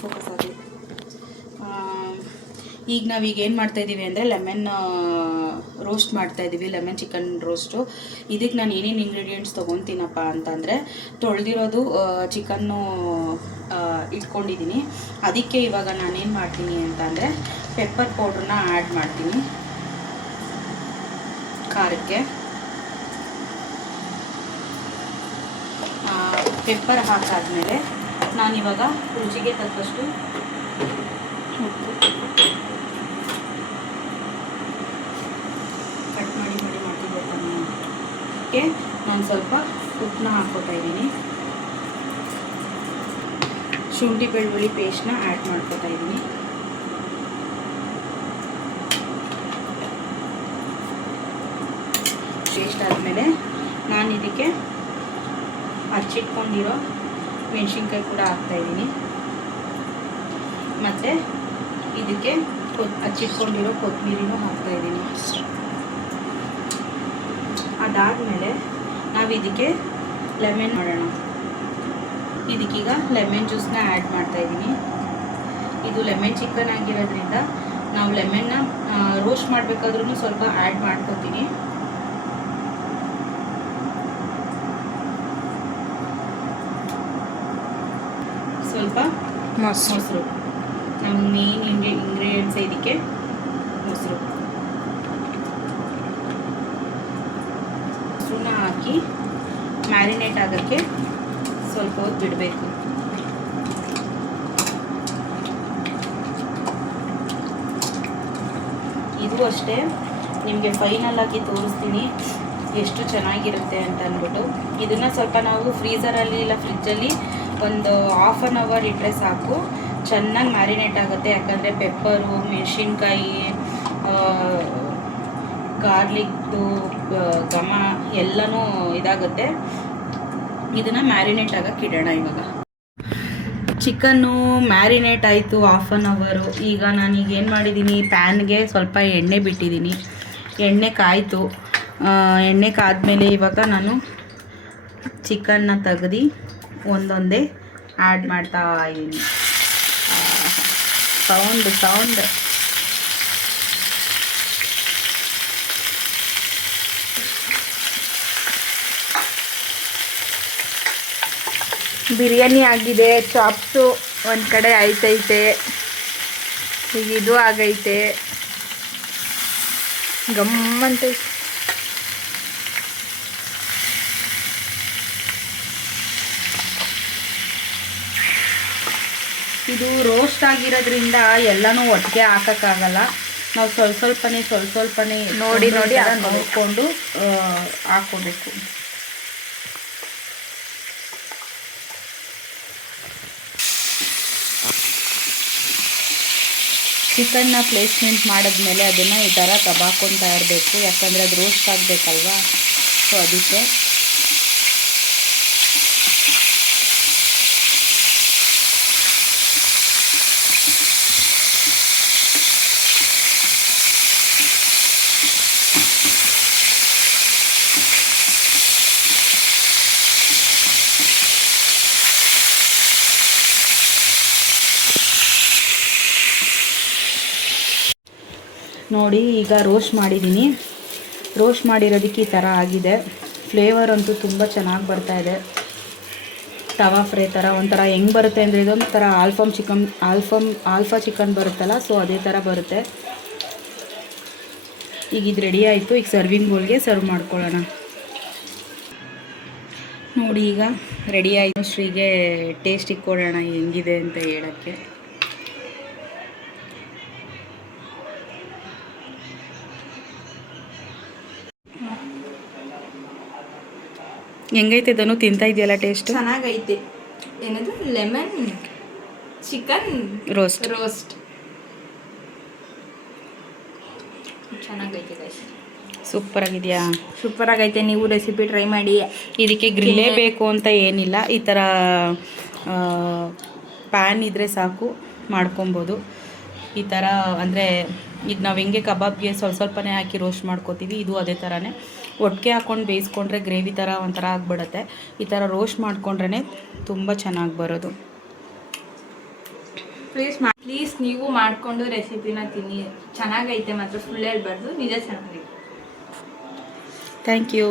Focus ಆಗಲಿ ಈಗ ನಾವೀಗ ಏನು ಮಾಡ್ತಾಯಿದ್ದೀವಿ ಅಂದರೆ ಲೆಮನ್ ರೋಸ್ಟ್ ಮಾಡ್ತಾಯಿದ್ದೀವಿ ಲೆಮನ್ ಚಿಕನ್ ರೋಸ್ಟು ಇದಕ್ಕೆ ನಾನು ಏನೇನು ಇಂಗ್ರೀಡಿಯೆಂಟ್ಸ್ ತೊಗೊತೀನಪ್ಪ ಅಂತಂದರೆ ತೊಳೆದಿರೋದು ಚಿಕನ್ನು ಇಟ್ಕೊಂಡಿದ್ದೀನಿ ಅದಕ್ಕೆ ಇವಾಗ ನಾನೇನು ಮಾಡ್ತೀನಿ ಅಂತಂದರೆ ಪೆಪ್ಪರ್ ಪೌಡ್ರನ್ನ ಆ್ಯಡ್ ಮಾಡ್ತೀನಿ. ಖಾರಕ್ಕೆ. ಪೆಪ್ಪರ್ ಹಾಕಾದ್ಮೇಲೆ ನಾನಿವಾಗ ರುಚಿಗೆ ತಕ್ಕಷ್ಟು ಕಟ್ ಮಾಡಿ ಮಾಡಿ ಮಾಡ್ತಿದ್ದೆ ಅದಕ್ಕೆ ನಾನು? ಸ್ವಲ್ಪ ಉಪ್ಪನ್ನ ಹಾಕ್ಕೋತಾ ಇದ್ದೀನಿ. ಶುಂಠಿ ಬೆಳ್ಳುಳ್ಳಿ ಪೇಸ್ಟ್ನ ಆ್ಯಡ್ ಮಾಡ್ಕೋತಾ ಇದ್ದೀನಿ. ಪೇಸ್ಟ್ ಆದಮೇಲೆ ನಾನು ಇದಕ್ಕೆ ಹಚ್ಚಿಟ್ಕೊಂಡಿರೋ ಮೆಣಸಿನ್ಕಾಯಿ ಕೂಡ ಹಾಕ್ತಾಯಿದ್ದೀನಿ ಮತ್ತು ಇದಕ್ಕೆ ಕೊತ್, ಹಚ್ಚಿಟ್ಕೊಂಡಿರೋ ಕೊತ್ತಂಬರಿನೂ ಹಾಕ್ತಾಯಿದ್ದೀನಿ ಅದಾದಮೇಲೆ ನಾವು ಇದಕ್ಕೆ ಲೆಮನ್ ಮಾಡೋಣ. ಇದಕ್ಕೀಗ ಲೆಮನ್ ಜ್ಯೂಸ್ನ ಆ್ಯಡ್ ಮಾಡ್ತಾಯಿದ್ದೀನಿ ಇದು ಲೆಮನ್ ಚಿಕನ್ ಆಗಿರೋದ್ರಿಂದ ನಾವು ಲೆಮನ್ನ ರೋಸ್ಟ್ ಮಾಡಬೇಕಾದ್ರೂ ಸ್ವಲ್ಪ ಆ್ಯಡ್ ಮಾಡ್ಕೊತೀನಿ. ಸ್ವಲ್ಪ ಮೊಸರು. ನಮ್ಮ ಮೇನ್ ಇಂಗ್ರಿ ಇಂಗ್ರೀಡಿಯೆಂಟ್ಸ್ ಇದಕ್ಕೆ ಮೊಸರು. ಮೊಸರನ್ನ ಹಾಕಿ ಮ್ಯಾರಿನೇಟ್ ಆಗೋಕ್ಕೆ ಸ್ವಲ್ಪ ಹೊತ್ತು ಬಿಡಬೇಕು. ಇದು ಅಷ್ಟೇ. ನಿಮಗೆ ಫೈನಲ್ ಆಗಿ ತೋರಿಸ್ತೀನಿ ಎಷ್ಟು ಚೆನ್ನಾಗಿರುತ್ತೆ ಅಂತ ಅಂದ್ಬಿಟ್ಟು. ಇದನ್ನು ಸ್ವಲ್ಪ ನಾವು ಫ್ರೀಸರಲ್ಲಿ ಇಲ್ಲ ಫ್ರಿಜ್ಜಲ್ಲಿ ಒಂದು ಹಾಫ್ ಆನ್ ಅವರ್ ಇಟ್ಟರೆ ಸಾಕು. ಚೆನ್ನಾಗಿ ಮ್ಯಾರಿನೇಟ್ ಆಗುತ್ತೆ. ಯಾಕಂದರೆ ಪೆಪ್ಪರು ಮೆಣಸಿನ್ಕಾಯಿ ಗಾರ್ಲಿಕ್ದು ಘಮ ಎಲ್ಲನೂ ಇದಾಗುತ್ತೆ. ಇದನ್ನು ಮ್ಯಾರಿನೇಟ್ ಆಗಕ್ಕೆ ಇಡೋಣ ಇವಾಗ. ಚಿಕನ್ನು ಮ್ಯಾರಿನೇಟ್ ಆಯಿತು ಹಾಫ್ ಆನ್ ಅವರು ಈಗ ನಾನೀಗ ಏನು ಮಾಡಿದ್ದೀನಿ ಪ್ಯಾನ್ಗೆ ಸ್ವಲ್ಪ ಎಣ್ಣೆ ಬಿಟ್ಟಿದ್ದೀನಿ ಎಣ್ಣೆ ಕಾಯಿತು. ಎಣ್ಣೆ ಎಣ್ಣೆ ಕಾದ್ಮೇಲೆ ಇವಾಗ ನಾನು ಚಿಕನ್ನ ತೆಗ್ದು ಒಂದೊಂದೇ ಆ್ಯಡ್ ಮಾಡ್ತಾ ಇದ್ದೀನಿ. ಸೌಂಡ್ ಸೌಂಡ್ ಬಿರಿಯಾನಿ ಆಗಿದೆ ಚಾಪ್ಸು ಒಂದು ಕಡೆ ಆಯ್ತೈತೆ. ಈಗ ಇದು ಆಗೈತೆ ಗಮ್ಮಂತೈತೆ ಇದು ರೋಸ್ಟ್ ಆಗಿರೋದ್ರಿಂದ ಎಲ್ಲನೂ ಒಟ್ಟಿಗೆ ಹಾಕೋಕ್ಕಾಗಲ್ಲ. ನಾವು ಸ್ವಲ್ಪ ಸ್ವಲ್ಪನೇ ಸ್ವಲ್ಪ ಸ್ವಲ್ಪನೇ ನೋಡಿ ನೋಡಿ. ನೋಡಿಕೊಂಡು ಹಾಕೋಬೇಕು ಚಿಕನ್ನ ಪ್ಲೇಸ್ಮೆಂಟ್ ಮಾಡಿದ್ಮೇಲೆ ಅದನ್ನು ಈ ಥರ ತಬಾಕೊತಾ ಇರಬೇಕು ಯಾಕಂದರೆ ಅದು ರೋಸ್ಟ್ ಆಗಬೇಕಲ್ವಾ? ಸೊ ಅದಕ್ಕೆ ನೋಡಿ, ಈಗ ರೋಸ್ಟ್ ಮಾಡಿದ್ದೀನಿ ರೋಸ್ಟ್ ಮಾಡಿರೋದಕ್ಕೆ ಈ ಥರ ಆಗಿದೆ. ಫ್ಲೇವರ್ ಅಂತೂ ತುಂಬ ಚೆನ್ನಾಗಿ ಬರ್ತಾ ಇದೆ. ತವಾ ಫ್ರೈ ಥರ ಒಂಥರ ಹೆಂಗೆ ಬರುತ್ತೆ ಅಂದರೆ ಇದೊಂದು ಥರ ಆಲ್ಫಮ್ ಚಿಕನ್ ಆಲ್ಫಮ್ ಆಲ್ಫಾ ಚಿಕನ್ ಬರುತ್ತಲ್ಲ ಸೊ ಅದೇ ಥರ ಬರುತ್ತೆ. ಈಗ ಇದು ರೆಡಿ ಆಯಿತು. ಈಗ ಸರ್ವಿಂಗ್ ಬೋಲ್ಗೆ ಸರ್ವ್ ಮಾಡ್ಕೊಳ್ಳೋಣ. ನೋಡಿ, ಈಗ ರೆಡಿ ಆಯಿತು. ಶ್ರೀಗೆ ಟೇಸ್ಟ್ ಇಕ್ಕೊಡೋಣ ಹೆಂಗಿದೆ ಅಂತ ಹೇಳೋಕ್ಕೆ. ಹೆಂಗೈತೆ ಧನು ತಿಂತಾ ಇದೆಯಲ್ಲ ಟೇಸ್ಟ್ ಚೆನ್ನಾಗೈತೆ. ಏನದು? ಲೆಮನ್ ಚಿಕನ್ ರೋಸ್ಟ್ ರೋಸ್ಟ್ ಚೆನ್ನಾಗೈತೆ ಸೂಪರ್ ಆಗಿದೆಯಾ? ಸೂಪರ್ ಆಗೈತೆ. ನೀವು ರೆಸಿಪಿ ಟ್ರೈ ಮಾಡಿ. ಇದಕ್ಕೆ ಗ್ರಿಲ್ಲೇ ಬೇಕು ಅಂತ ಏನಿಲ್ಲ. ಈ ಥರ ಪ್ಯಾನ್ ಇದ್ದರೆ ಸಾಕು. ಮಾಡ್ಕೊಬೋದು. ಈ ಥರ ಅಂದರೆ ಈಗ ನಾವು ಹೆಂಗೆ ಕಬಾಬ್ಗೆ ಸ್ವಲ್ಪ ಸ್ವಲ್ಪನೇ ಹಾಕಿ ರೋಸ್ಟ್ ಮಾಡ್ಕೋತೀವಿ. ಇದು ಅದೇ ಥರನೇ ಒಟ್ಟಿಗೆ ಹಾಕ್ಕೊಂಡು ಬೇಯಿಸ್ಕೊಂಡ್ರೆ ಗ್ರೇವಿ ಥರ ಒಂಥರ ಆಗಿಬಿಡುತ್ತೆ. ಈ ಥರ ರೋಸ್ಟ್ ಮಾಡ್ಕೊಂಡ್ರೇ ತುಂಬ ಚೆನ್ನಾಗಿ ಬರೋದು. ಪ್ಲೀಸ್ ಮಾ ಪ್ಲೀಸ್ ನೀವು ಮಾಡಿಕೊಂಡು ರೆಸಿಪಿನ ತಿನ್ನಿ. ಚೆನ್ನಾಗೈತೆ ಮಾತ್ರ ಫುಲ್ ಹೇಳ್ಬಾರ್ದು. ನಿಜ ಚೆನ್ನಾಗೈತೆ ಥ್ಯಾಂಕ್ ಯು